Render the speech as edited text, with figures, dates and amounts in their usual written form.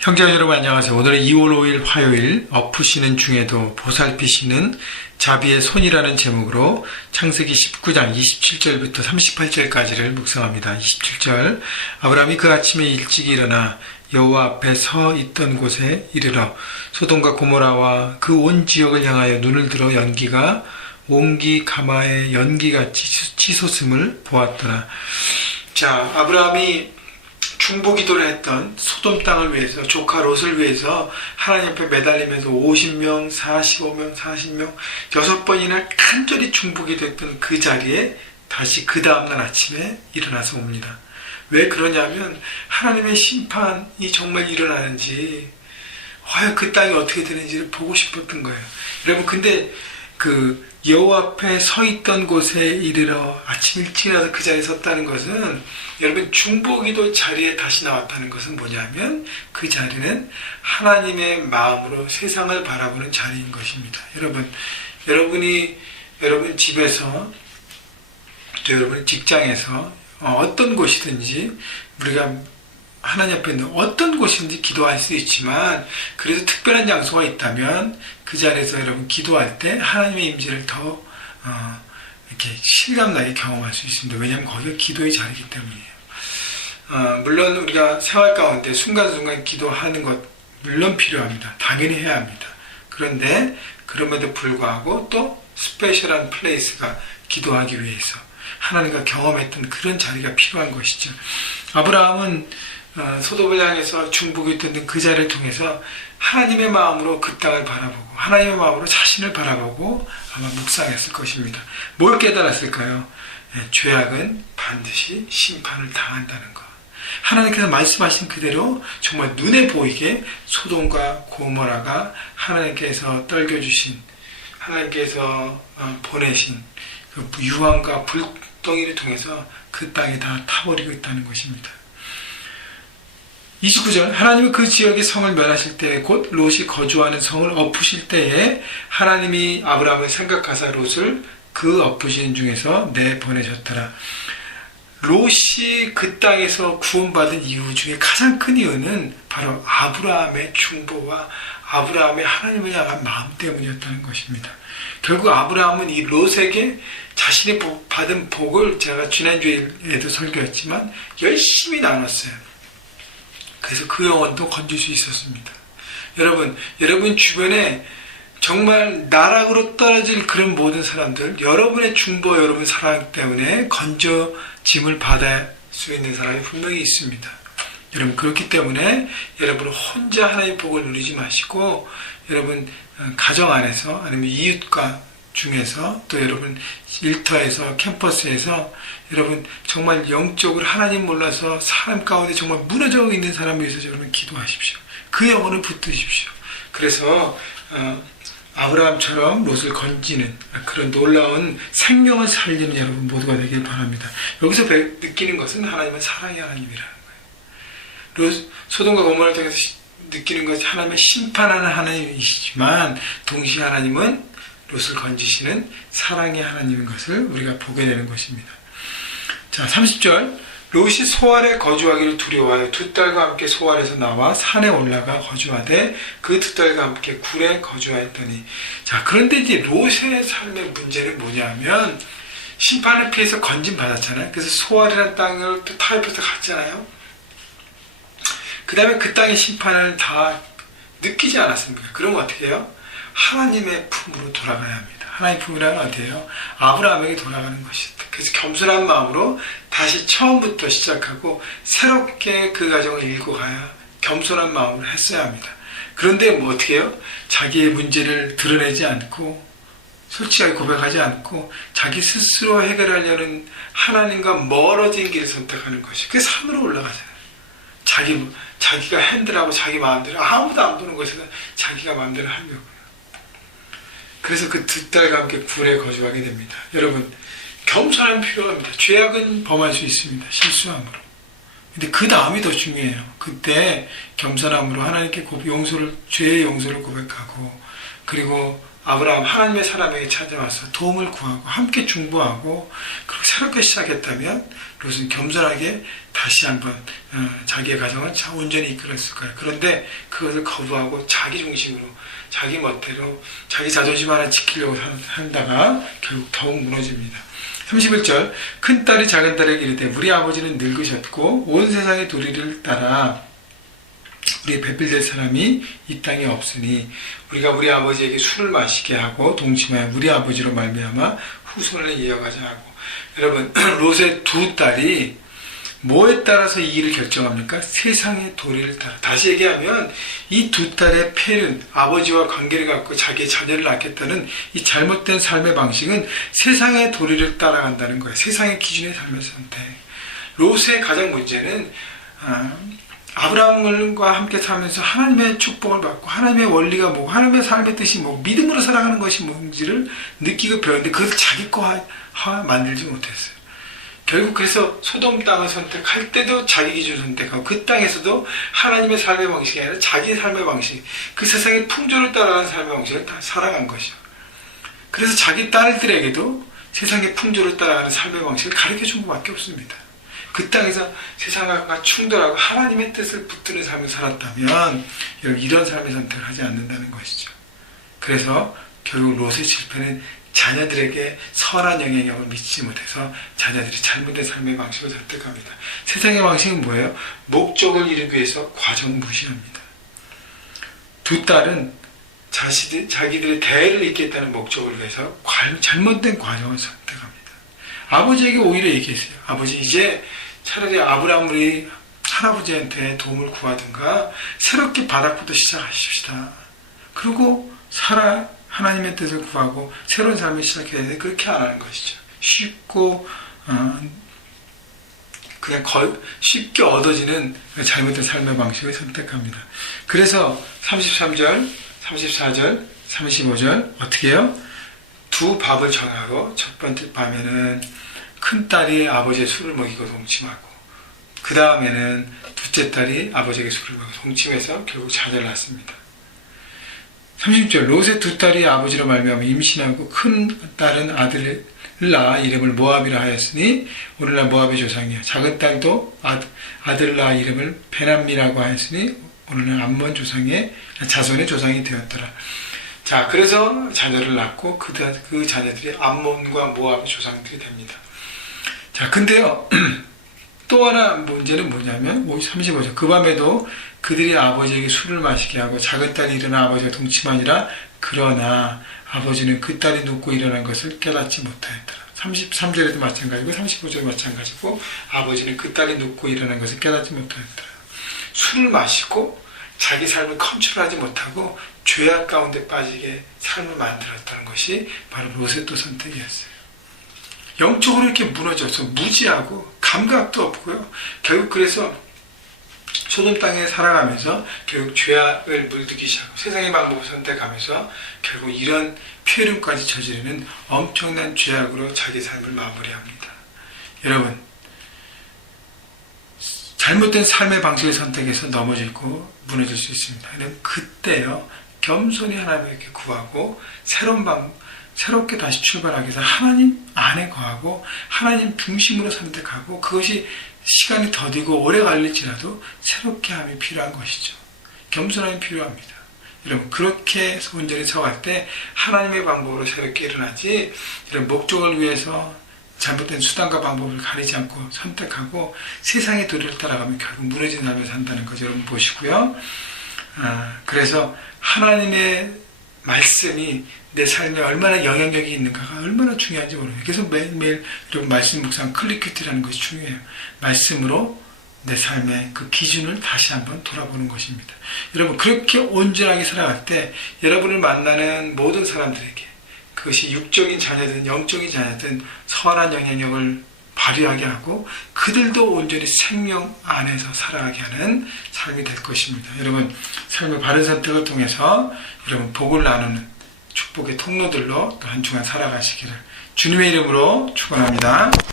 형제자 여러분 안녕하세요. 오늘은 2월 5일 화요일 엎으시는 중에도 보살피시는 자비의 손이라는 제목으로 창세기 19장 27절부터 38절까지를 묵상합니다. 27절 아브라함이 그 아침에 일찍 일어나 여호와 앞에 서 있던 곳에 이르러 소돔과 고모라와 그 온 지역을 향하여 눈을 들어 연기가 옹기 가마의 연기같이 치솟음을 보았더라. 자, 아브라함이 중보기도를 했던 소돔 땅을 위해서, 조카 롯을 위해서 하나님 앞에 매달리면서 50명, 45명, 40명 6번이나 간절히 중보기도했던 그 자리에 다시 그 다음날 아침에 일어나서 옵니다. 왜 그러냐면 하나님의 심판이 정말 일어나는지, 과연 그 땅이 어떻게 되는지를 보고 싶었던 거예요. 여러분, 근데 그 여호와 앞에 서 있던 곳에 이르러 아침 일찍 일어나서 그 자리에 섰다는 것은, 여러분, 중보기도 자리에 다시 나왔다는 것은 뭐냐면 그 자리는 하나님의 마음으로 세상을 바라보는 자리인 것입니다. 여러분 집에서 또 여러분 직장에서 어떤 곳이든지 우리가 하나님 앞에 있는 어떤 곳이든지 기도할 수 있지만, 그래도 특별한 장소가 있다면 그 자리에서 여러분 기도할 때 하나님의 임재를 더 이렇게 실감나게 경험할 수 있습니다. 왜냐하면 거기가 기도의 자리이기 때문이에요. 물론 우리가 생활 가운데 순간순간 기도하는 것 물론 필요합니다. 당연히 해야 합니다. 그런데 그럼에도 불구하고 또 스페셜한 플레이스가 기도하기 위해서 하나님과 경험했던 그런 자리가 필요한 것이죠. 아브라함은 소돔을 향해서 중보기도했던 그 자리를 통해서 하나님의 마음으로 그 땅을 바라보고 하나님의 마음으로 자신을 바라보고 아마 묵상했을 것입니다. 뭘 깨달았을까요? 죄악은 반드시 심판을 당한다는 것. 하나님께서 말씀하신 그대로 정말 눈에 보이게 소돔과 고모라가 하나님께서 떨겨주신, 하나님께서 보내신 그 유황과 불덩이를 통해서 그 땅에 다 타버리고 있다는 것입니다. 29절 하나님은 그 지역의 성을 멸하실 때, 곧 롯이 거주하는 성을 엎으실 때에 하나님이 아브라함을 생각하사 롯을 그 엎으시는 중에서 내보내셨더라. 롯이 그 땅에서 구원받은 이유 중에 가장 큰 이유는 바로 아브라함의 중보와 아브라함의 하나님을 향한 마음 때문이었다는 것입니다. 결국 아브라함은 이 롯에게 자신이 받은 복을, 제가 지난주에도 설교했지만, 열심히 나눴어요. 그래서 그 영혼도 건질 수 있었습니다. 여러분 주변에 정말 나락으로 떨어질 그런 모든 사람들, 여러분의 중보, 여러분 사랑 때문에 건져짐을 받을 수 있는 사람이 분명히 있습니다. 여러분, 그렇기 때문에 여러분 혼자 하나님의 복을 누리지 마시고, 여러분 가정 안에서 아니면 이웃과 중에서, 또 여러분 일터에서, 캠퍼스에서 여러분 정말 영적으로 하나님 몰라서 사람 가운데 정말 무너져 있는 사람을 위해서 여러분 기도하십시오. 그 영혼을 붙드십시오. 그래서 아브라함처럼 롯을 건지는 그런 놀라운 생명을 살리는 여러분 모두가 되길 바랍니다. 여기서 느끼는 것은 하나님은 사랑의 하나님이라는 거예요. 소돔과 고모라를 통해서 느끼는 것이 하나님의 심판하는 하나님이시지만, 동시에 하나님은 롯을 건지시는 사랑의 하나님인 것을 우리가 보게 되는 것입니다. 자, 30절 롯이 소알에 거주하기를 두려워하여 두 딸과 함께 소알에서 나와 산에 올라가 거주하되 그 두 딸과 함께 굴에 거주하였더니. 자, 그런데 이제 롯의 삶의 문제는 뭐냐면, 심판을 피해서 건진 받았잖아요. 그래서 소알이라는 땅을 또 타협해서 갔잖아요. 그 다음에 그 땅의 심판을 다 느끼지 않았습니까? 그러면 어떻게 해요? 하나님의 품으로 돌아가야 합니다. 하나님의 품이라는 어디예요? 아브라함에게 돌아가는 것이다. 그래서 겸손한 마음으로 다시 처음부터 시작하고 새롭게 그 가정을 일고 가야 겸손한 마음으로 했어야 합니다. 그런데 뭐 어떻게 해요? 자기의 문제를 드러내지 않고 솔직하게 고백하지 않고 자기 스스로 해결하려는 하나님과 멀어진 길을 선택하는 것이, 그게 산으로 올라가잖아요. 자기가 핸들하고 자기 마음대로, 아무도 안 보는 곳에서 자기가 마음대로 하려고요. 그래서 그 두 딸과 함께 굴에 거주하게 됩니다. 여러분, 겸손함이 필요합니다. 죄악은 범할 수 있습니다. 실수함으로. 근데 그 다음이 더 중요해요. 그때 겸손함으로 하나님께 죄의 용서를 고백하고, 그리고 아브라함 하나님의 사람에게 찾아와서 도움을 구하고 함께 중보하고 그리고 새롭게 시작했다면 롯은 겸손하게 다시 한번 자기의 가정을 온전히 이끌었을 거예요. 그런데 그것을 거부하고 자기 중심으로 자기 멋대로 자기 자존심 하나 지키려고 한다가 결국 더욱 무너집니다. 31절 큰딸이 작은딸에게 이르되 우리 아버지는 늙으셨고 온 세상의 도리를 따라 우리의 배필될 사람이 이 땅에 없으니 우리가 우리 아버지에게 술을 마시게 하고 동침하여 우리 아버지로 말미암아 후손을 이어가자 하고. 여러분, 롯의 두 딸이 뭐에 따라서 이 일을 결정합니까? 세상의 도리를 따라. 다시 얘기하면 이 두 딸의 폐륜, 아버지와 관계를 갖고 자기의 자녀를 낳겠다는 이 잘못된 삶의 방식은 세상의 도리를 따라간다는 거예요. 세상의 기준의 삶의 선택. 롯의 가장 문제는 아브라함과 함께 살면서 하나님의 축복을 받고 하나님의 원리가 뭐고 하나님의 삶의 뜻이 뭐고 믿음으로 살아가는 것이 뭔지를 느끼고 배웠는데 그것을 자기 거 만들지 못했어요. 결국 그래서 소돔 땅을 선택할 때도 자기 기준을 선택하고 그 땅에서도 하나님의 삶의 방식이 아니라 자기의 삶의 방식, 그 세상의 풍조를 따라가는 삶의 방식을 다 살아간 것이죠. 그래서 자기 딸들에게도 세상의 풍조를 따라가는 삶의 방식을 가르쳐준 것밖에 없습니다. 그 땅에서 세상과 충돌하고 하나님의 뜻을 붙드는 삶을 살았다면 여러분 이런 삶의 선택을 하지 않는다는 것이죠. 그래서 결국 롯의 실패는 자녀들에게 선한 영향력을 미치지 못해서 자녀들이 잘못된 삶의 방식을 선택합니다. 세상의 방식은 뭐예요? 목적을 이루기 위해서 과정 무시합니다. 두 딸은 자기들의 대를 잇겠다는 목적을 위해서 잘못된 과정을 선택합니다. 아버지에게 오히려 얘기했어요. 아버지 이제 차라리 아브라함 우리 할아버지한테 도움을 구하든가 새롭게 바닥부터 시작하십시다. 그리고 하나님의 뜻을 구하고 새로운 삶을 시작해야 되는데 그렇게 안 하는 것이죠. 쉽고 그냥 쉽게 얻어지는 잘못된 삶의 방식을 선택합니다. 그래서 33절, 34절, 35절 어떻게 해요? 두 밥을 정하고 첫 번째 밤에는 큰딸이 아버지의 술을 먹이고 동침하고 그 다음에는 둘째 딸이 아버지에게 술을 먹이고 동침해서 결국 자녀를 낳습니다. 30절 롯의 두 딸이 아버지로 말미암아 임신하고 큰 딸은 아들을 낳아 이름을 모압이라 하였으니 오늘날 모압의 조상이야. 작은 딸도 아들을 낳아 이름을 베람미라고 하였으니 오늘날 암몬 자손의 조상이 되었더라. 자, 그래서 자녀를 낳고 그 자녀들이 암몬과 모압의 조상들이 됩니다. 자, 근데요, 또 하나 문제는 뭐냐면, 35절. 그 밤에도 그들이 아버지에게 술을 마시게 하고 작은 딸이 일어나 아버지가 동침하니라. 그러나 아버지는 그 딸이 눕고 일어난 것을 깨닫지 못하였더라. 33절에도 마찬가지고 35절에도 마찬가지고 아버지는 그 딸이 눕고 일어난 것을 깨닫지 못하였더라. 술을 마시고 자기 삶을 컨트롤하지 못하고 죄악 가운데 빠지게 삶을 만들었다는 것이 바로 롯의 또 선택이었어요. 영적으로 이렇게 무너져서 무지하고 감각도 없고요. 결국 그래서 소돔 땅에 살아가면서 결국 죄악을 물들기 시작하고 세상의 방법을 선택하면서 결국 이런 폐륜까지 저지르는 엄청난 죄악으로 자기 삶을 마무리합니다. 여러분, 잘못된 삶의 방식을 선택해서 넘어지고 무너질 수 있습니다. 그때요, 겸손히 하나님께 구하고 새롭게 다시 출발하기 위해서 하나님 안에 거하고 하나님 중심으로 선택하고 그것이 시간이 더디고 오래 걸릴지라도 새롭게 함이 필요한 것이죠. 겸손함이 필요합니다. 여러분, 그렇게 온전히 서갈 때 하나님의 방법으로 새롭게 일어나지 이런 목적을 위해서 잘못된 수단과 방법을 가리지 않고 선택하고 세상의 도리를 따라가면 결국 무너진 삶을 산다는 것을 여러분 보시고요. 그래서 하나님의 말씀이 내 삶에 얼마나 영향력이 있는가가 얼마나 중요한지 모릅니다. 그래서 매일매일 여러분 말씀 묵상 클리큐티라는 것이 중요해요. 말씀으로 내 삶의 그 기준을 다시 한번 돌아보는 것입니다. 여러분, 그렇게 온전하게 살아갈 때 여러분을 만나는 모든 사람들에게 그것이 육적인 자녀든 영적인 자녀든 선한 영향력을 발휘하게 하고 그들도 온전히 생명 안에서 살아가게 하는 삶이 될 것입니다. 여러분, 삶의 바른 선택을 통해서 여러분 복을 나누는 축복의 통로들로 또 한 주간 살아가시기를 주님의 이름으로 축원합니다.